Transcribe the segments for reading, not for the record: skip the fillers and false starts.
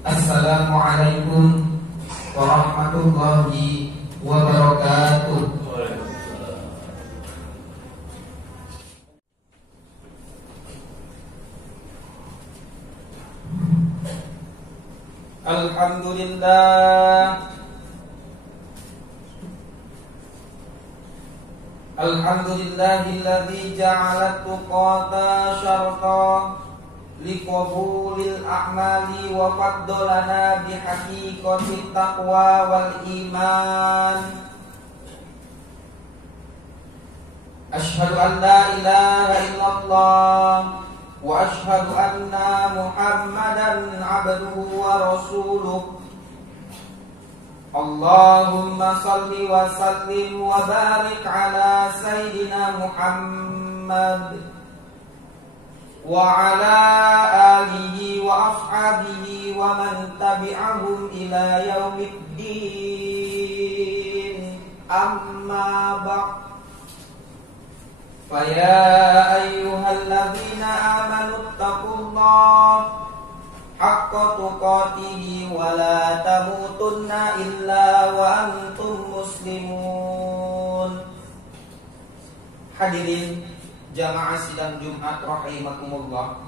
Assalamualaikum warahmatullahi wabarakatuh. Alhamdulillahilladzi ja'ala tuqata syarta liqabulil a'mali wa faddalana bihaqiqatit taqwa wal iman. Asyhadu an la ilaha illallah wa asyhadu anna Muhammadan abduhu wa rasuluh. Allahumma salli wa sallim wa barik ala sayyidina Muhammad wa ala alihi wa ashabihi wa man tabi'ahum ila yaumiddin. Amma ba'd. Fa ya ayyuhalladzina amanu taqullaha haqqa tuqatihi wa la tamutunna illa wa antum muslimun. Hadirin jamaah sidang Jumat rahimakumullah,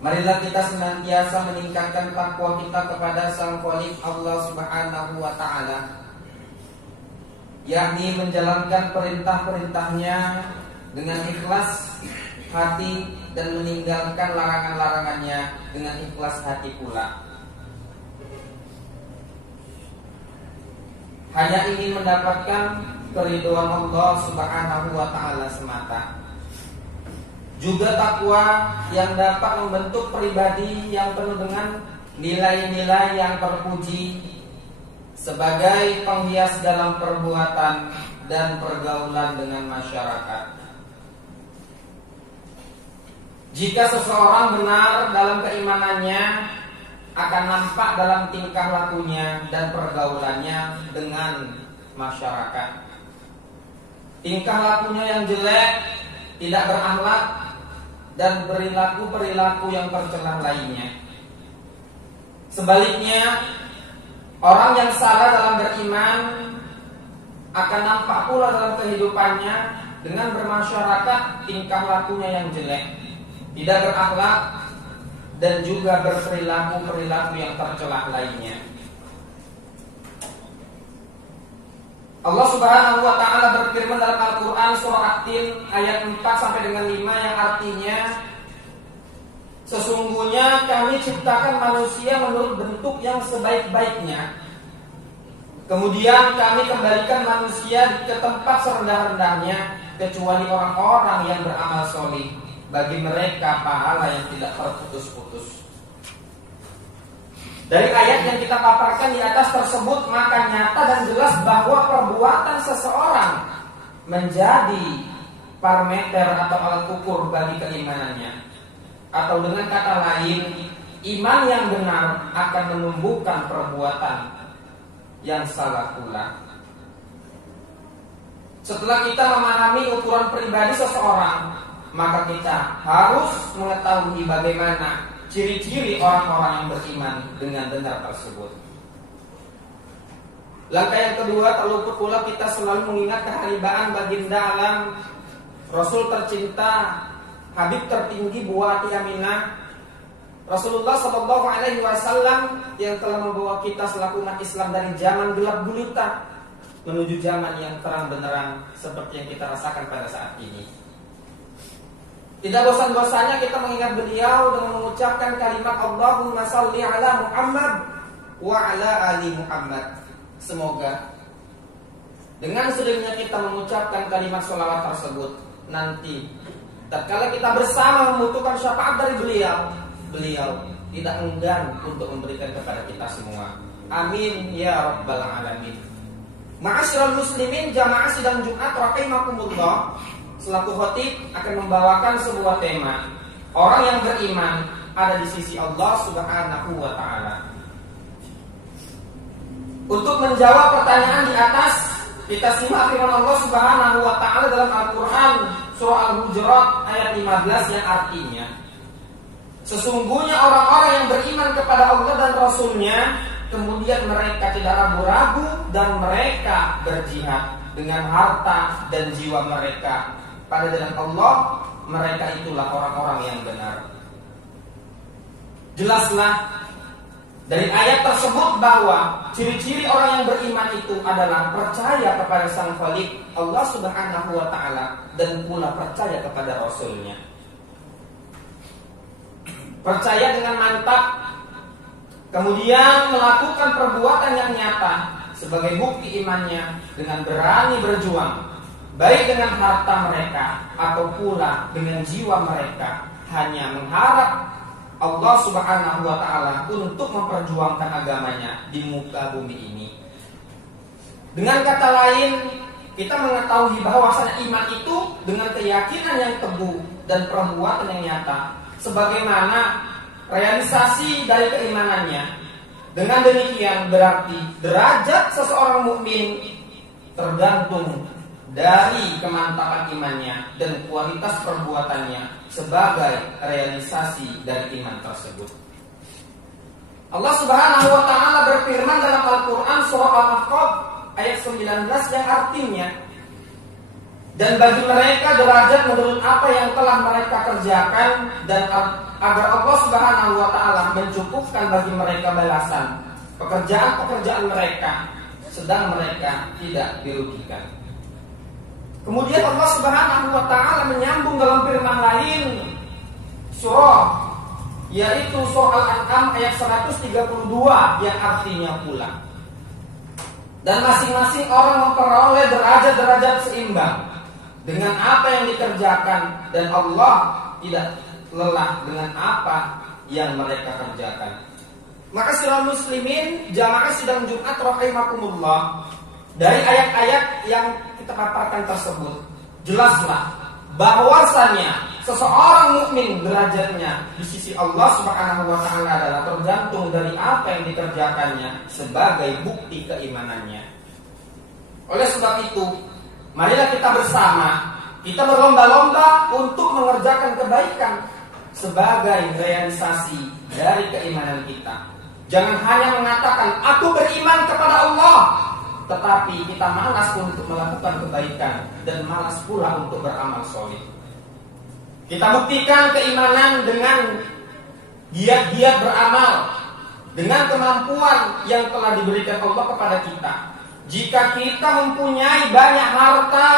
marilah kita senantiasa meningkatkan takwa kita kepada Sang Khaliq Allah Subhanahu wa taala, yakni menjalankan perintah-perintahnya dengan ikhlas hati dan meninggalkan larangan-larangannya dengan ikhlas hati pula. Hanya ingin mendapatkan keridhaan Allah Subhanahu wa taala semata. Juga takwa yang dapat membentuk pribadi yang penuh dengan nilai-nilai yang terpuji sebagai penghias dalam perbuatan dan pergaulan dengan masyarakat. Jika seseorang benar dalam keimanannya, akan nampak dalam tingkah lakunya dan pergaulannya dengan masyarakat. Tingkah lakunya yang jelek, tidak berakhlak, dan perilaku-perilaku yang tercela lainnya. Sebaliknya, orang yang salah dalam beriman akan nampak pula dalam kehidupannya dengan bermasyarakat tingkah lakunya yang jelek, tidak berakhlak, dan juga berperilaku-perilaku yang tercela lainnya. Allah Subhanahu wa taala berfirman dalam Al-Qur'an surah At-Tin ayat 4 sampai dengan 5 yang artinya, sesungguhnya kami ciptakan manusia menurut bentuk yang sebaik-baiknya. Kemudian kami kembalikan manusia ke tempat serendah-rendahnya, kecuali orang-orang yang beramal solih. Bagi mereka pahala yang tidak terputus-putus. Dari ayat yang kita paparkan di atas tersebut, maka nyata dan jelas bahwa perbuatan seseorang menjadi parameter atau alat ukur bagi keimanannya. Atau dengan kata lain, iman yang benar akan menumbuhkan perbuatan yang salah pula. Setelah kita memahami ukuran pribadi seseorang, maka kita harus mengetahui bagaimana ciri-ciri orang-orang yang beriman dengan benar tersebut. Langkah yang kedua, tak luput pula kita selalu mengingat keharibaan baginda alam, Rasul tercinta, Habib tertinggi buah hati Aminah, Rasulullah Shallallahu Alaihi Wasallam yang telah membawa kita selaku umat Islam dari zaman gelap gulita menuju zaman yang terang benderang seperti yang kita rasakan pada saat ini. Tidak bosan-bosannya kita mengingat beliau dengan mengucapkan kalimat Allahumma salli ala Muhammad wa ala ali Muhammad. Semoga dengan seringnya kita mengucapkan kalimat sholawat tersebut, nanti tatkala kita bersama membutuhkan syafaat dari beliau tidak enggan untuk memberikan kepada kita semua. Amin ya rabbal alamin. Ma'asyiral muslimin jamaah sidang Jumat rahimakumullah, selaku khatib akan membawakan sebuah tema, orang yang beriman ada di sisi Allah Subhanahu wa taala. Untuk menjawab pertanyaan di atas, kita simak firman Allah Subhanahu wa taala dalam Al-Qur'an surah Al-Hujurat ayat 15 yang artinya, Sesungguhnya orang-orang yang beriman kepada Allah dan Rasul-Nya, kemudian mereka tidak ragu-ragu dan mereka berjihad dengan harta dan jiwa mereka pada jalan Allah, mereka itulah orang-orang yang benar. Jelaslah dari ayat tersebut bahwa ciri-ciri orang yang beriman itu adalah percaya kepada Sang Khalik Allah Subhanahu wa Ta'ala dan pula percaya kepada Rasul-Nya. Percaya dengan mantap, kemudian melakukan perbuatan yang nyata sebagai bukti imannya dengan berani berjuang, baik dengan harta mereka atau pula dengan jiwa mereka, hanya mengharap Allah Subhanahu wa Ta'ala untuk memperjuangkan agamanya di muka bumi ini. Dengan kata lain, kita mengetahui bahwasanya iman itu dengan keyakinan yang teguh dan perbuatan yang nyata, sebagaimana realisasi dari keimanannya. Dengan demikian berarti derajat seseorang mukmin tergantung dari kemantapan imannya dan kualitas perbuatannya sebagai realisasi dari iman tersebut. Allah Subhanahu wa Ta'ala berfirman dalam Al-Quran surah Al-Ahqaf ayat 19 yang artinya, dan bagi mereka derajat menurut apa yang telah mereka kerjakan, dan agar Allah Subhanahu wa Ta'ala mencukupkan bagi mereka balasan pekerjaan-pekerjaan mereka, sedang mereka tidak dirugikan. Kemudian Allah Subhanahu wa Ta'ala menyambung dalam firman lain surah, yaitu surah Al-An'am ayat 132 yang artinya pula, dan masing-masing orang memperoleh derajat-derajat seimbang dengan apa yang dikerjakan, dan Allah tidak lelah dengan apa yang mereka kerjakan. Maka sirah muslimin jamaah sidang Jumat rahimakumullah, dari ayat-ayat yang kita paparkan tersebut jelaslah bahwasanya seseorang mukmin derajatnya di sisi Allah Subhanahu wa Ta'ala adalah tergantung dari apa yang dikerjakannya sebagai bukti keimanannya. Oleh sebab itu, marilah kita bersama, kita berlomba-lomba untuk mengerjakan kebaikan sebagai realisasi dari keimanan kita. Jangan hanya mengatakan aku beriman kepada Allah, tetapi kita malas untuk melakukan kebaikan dan malas pula untuk beramal soleh. Kita buktikan keimanan dengan giat-giat beramal, dengan kemampuan yang telah diberikan Allah kepada kita. Jika kita mempunyai banyak harta,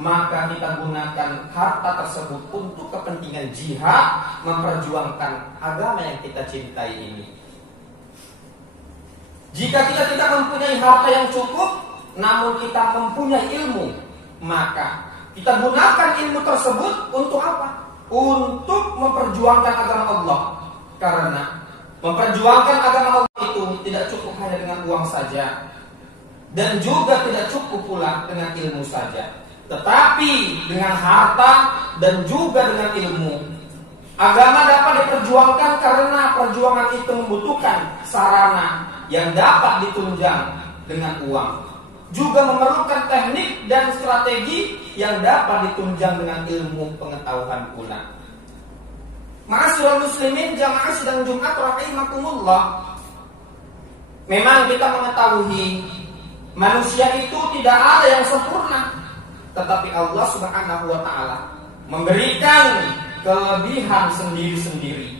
maka kita gunakan harta tersebut untuk kepentingan jihad, memperjuangkan agama yang kita cintai ini. Jika kita tidak mempunyai harta yang cukup, namun kita mempunyai ilmu, maka kita gunakan ilmu tersebut untuk apa? Untuk memperjuangkan agama Allah. Karena memperjuangkan agama Allah itu tidak cukup hanya dengan uang saja, dan juga tidak cukup pula dengan ilmu saja, tetapi dengan harta dan juga dengan ilmu. Agama dapat diperjuangkan karena perjuangan itu membutuhkan sarana yang dapat ditunjang dengan uang, juga memerlukan teknik dan strategi yang dapat ditunjang dengan ilmu pengetahuan pula. Ma'asyiral muslimin jamaah sidang Jumat rahimakumullah, memang kita mengetahui manusia itu tidak ada yang sempurna, tetapi Allah Subhanahu wa Ta'ala memberikan kelebihan sendiri-sendiri.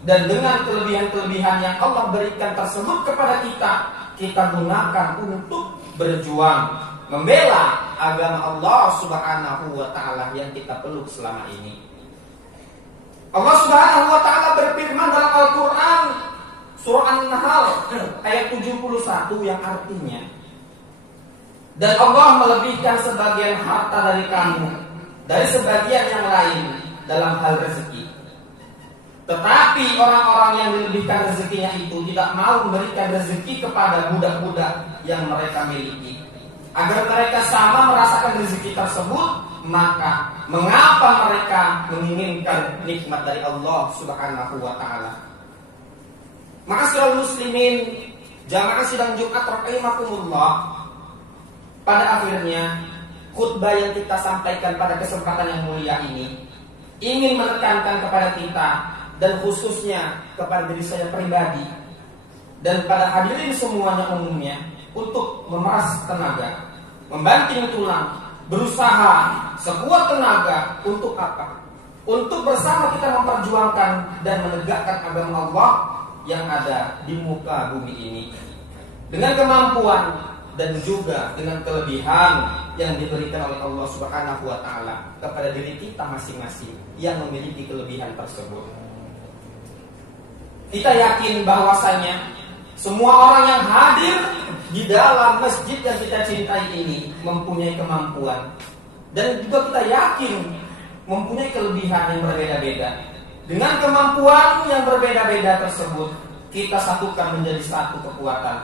Dan dengan kelebihan-kelebihan yang Allah berikan tersebut kepada kita, kita gunakan untuk berjuang membela agama Allah Subhanahu wa Ta'ala yang kita peluk selama ini. Allah Subhanahu wa Ta'ala berfirman dalam Al-Quran surah An-Nahl ayat 71 yang artinya, dan Allah melebihkan sebagian harta dari kamu dari sebagian yang lain dalam hal rezeki. Tetapi orang-orang yang dilebihkan rezekinya itu tidak mau memberikan rezeki kepada budak-budak yang mereka miliki, agar mereka sama merasakan rezeki tersebut. Maka mengapa mereka menginginkan nikmat dari Allah Subhanahu wa Ta'ala? Ma'asyiral muslimin jamaah sidang Jumat rahimakumullah, pada akhirnya khutbah yang kita sampaikan pada kesempatan yang mulia ini ingin menekankan kepada kita dan khususnya kepada diri saya pribadi dan pada hadirin semuanya umumnya untuk memeras tenaga, membanting tulang, berusaha sekuat tenaga untuk apa? Untuk bersama kita memperjuangkan dan menegakkan agama Allah yang ada di muka bumi ini dengan kemampuan dan juga dengan kelebihan yang diberikan oleh Allah Subhanahu wa taala kepada diri kita masing-masing yang memiliki kelebihan tersebut. Kita yakin bahwasanya semua orang yang hadir di dalam masjid yang kita cintai ini mempunyai kemampuan dan juga kita yakin mempunyai kelebihan yang berbeda-beda. Dengan kemampuan yang berbeda-beda tersebut, kita satukan menjadi satu kekuatan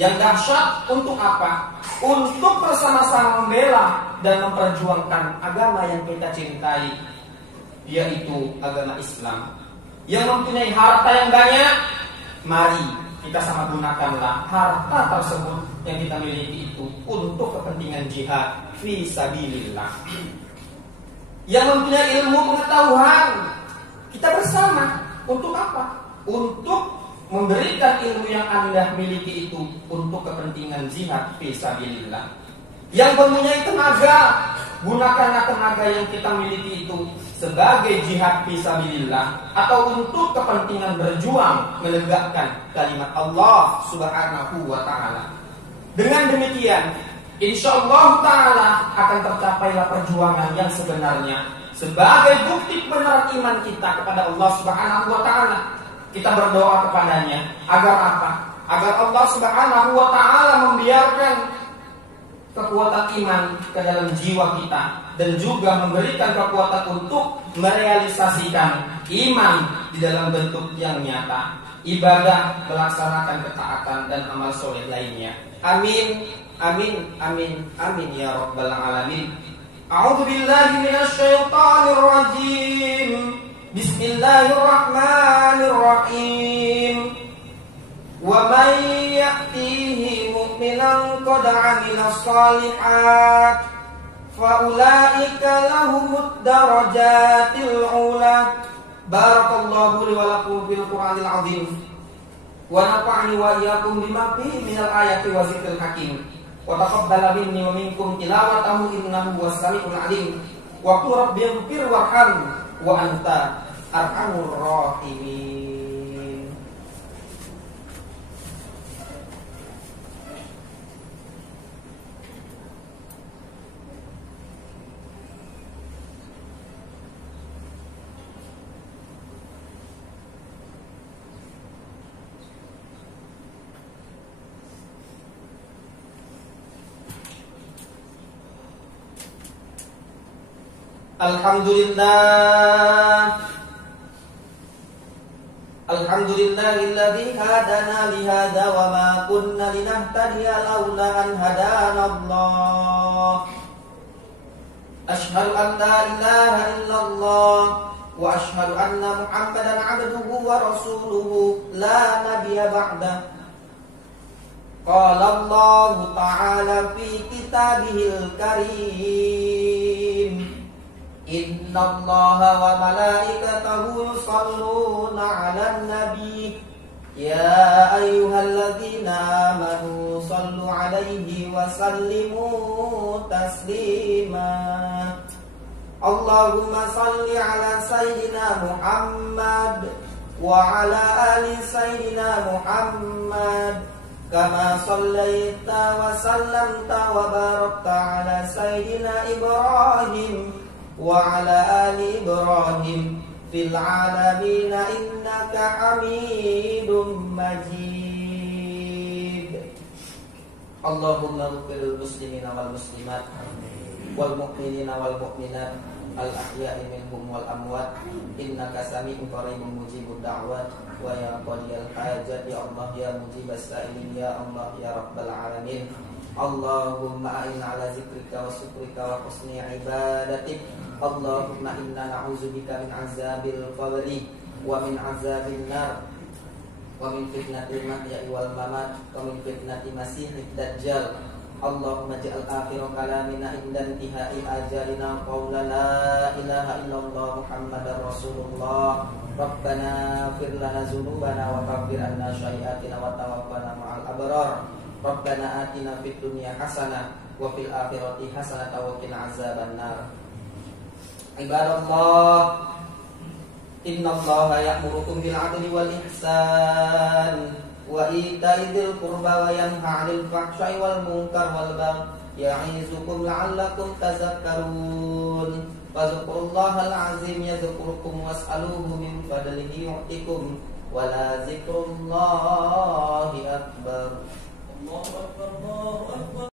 yang dahsyat. Untuk apa? Untuk bersama-sama membela dan memperjuangkan agama yang kita cintai, yaitu agama Islam yang mempunyai harta yang banyak. Mari kita sama gunakanlah harta tersebut yang kita miliki itu untuk kepentingan jihad fi sabilillah. Yang mempunyai ilmu pengetahuan, kita bersama untuk apa? Untuk memberikan ilmu yang Anda miliki itu untuk kepentingan jihad fi sabilillah. Yang mempunyai tenaga, gunakanlah tenaga yang kita miliki itu sebagai jihad fi sabilillah atau untuk kepentingan berjuang menegakkan kalimat Allah Subhanahu wa taala. Dengan demikian, insyaallah taala akan tercapailah perjuangan yang sebenarnya sebagai bukti kebenaran iman kita kepada Allah Subhanahu wa taala. Kita berdoa kepadanya agar apa? Agar Allah Subhanahu wa taala membiarkan kekuatan iman ke dalam jiwa kita dan juga memberikan kekuatan untuk merealisasikan iman di dalam bentuk yang nyata, ibadah, melaksanakan ketaatan dan amal soleh lainnya. Amin, amin, amin, amin ya rabbal alamin. A'udzu billahi minasy syaithanir rajim. Bismillahirrahmanirrahim. Wa man ya'tihi mu'minan qad 'amilas shalihat fa ulaika lahumud darajatil 'ula. Barakallahu li wa lakum fil Qur'anil 'azim. Wa nafa'ani wa iyyakum bima fihi minal ayati wa zikril hakim. Wa taqabbal minni wa minkum tilawatahu innahu was-sami'ul 'alim. Wa qul rabbighfir warham wa anta arhamur rahimin. Alhamdulillahilladzi hadana li hadza wa ma kunna linahtadiya laula an hadanallah. Asyhadu an la ilaha illallah wa asyhadu anna Muhammadan 'abduhu wa rasuluhu la nabiyya ba'da. Qala Allah ta'ala fi kitabihil karim. Inna Allaha wa malaikatahu yusalluna 'alan nabi ya ayyuhalladzina amanu sallu 'alaihi wa sallimu taslima. Allahumma salli 'ala sayyidina Muhammad wa 'ala ali sayyidina Muhammad kama sallaita wa sallamta wa barakta 'ala sayyidina Ibrahim wa ala ali Ibrahim fil alamin innaka Hamidum Majid. Allahumma ighfir lil muslimina wal muslimat wal mu'minina wal mu'minat al ahya'i minhum wal amwat innaka sami'un qaribun mujibud da'wat wa ya qadiyal hajat ya Allah ya mujibas sa'ilin ya Allah ya rabbal alamin. Allahumma a'inna ala zikrika wa syukrika wa husni ibadatik. Allahumma inna na'udzubika min azabil qabri wa min azabin nar wa min fitnatil mahya'i wal mamat wa min fitnati masiihid dajjal Allahumma ja'al akhir kalamina inda intihai ajalina qawla la ilaha illallah Muhammadar Rasulullah. Rabbana fir lana dzunubana wa kaffir anna sayyi'atina wa tawaffana ma'al abrar. Rabbana atina fid dunya hasanah wa fil akhirati hasanah wa qina azabannar. Ibadallah, innallaha ya'murukum bil 'adli wal ihsan wa ita'i dzil qurba wa yanha 'anil fahsya'i wal munkar wal baghi ya'izukum la'allakum tadhakkarun. Fadhkurullahal 'azim yadhkurukum was'aluhu min fadlihi yu'tikum wa la dzikrullahi akbar. Allahu akbar, Allahu akbar.